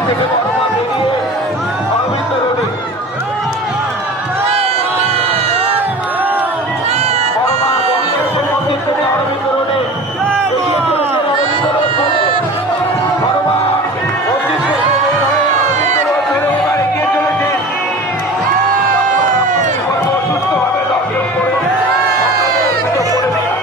থেকে বর্মা বেরিয়ে অরবিন্দ রোডে বর্মা গণেশের মন্দির থেকে অরবিন্দ রোডে এগিয়ে চলেছেন অরবিন্দ রোড ধরে বর্মা মন্দির থেকে অরবিন্দ রোড ধরে এবার এগিয়ে চলেছেন সুস্থভাবে দর্শন করে সুযোগ করে দেওয়া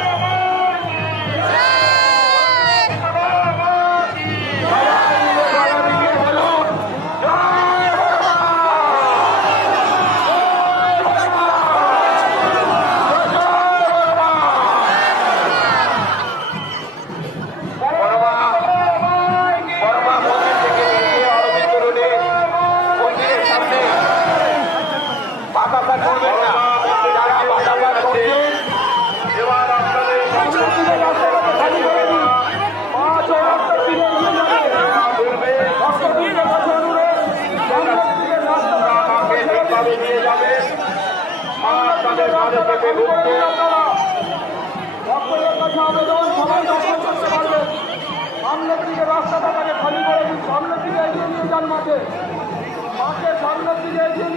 সামনের দিকে রাস্তাটাকে খালি করে দিন, সামনের দিকে এগিয়ে নিয়ে যান মাঠে সামনের দিকে এগিয়ে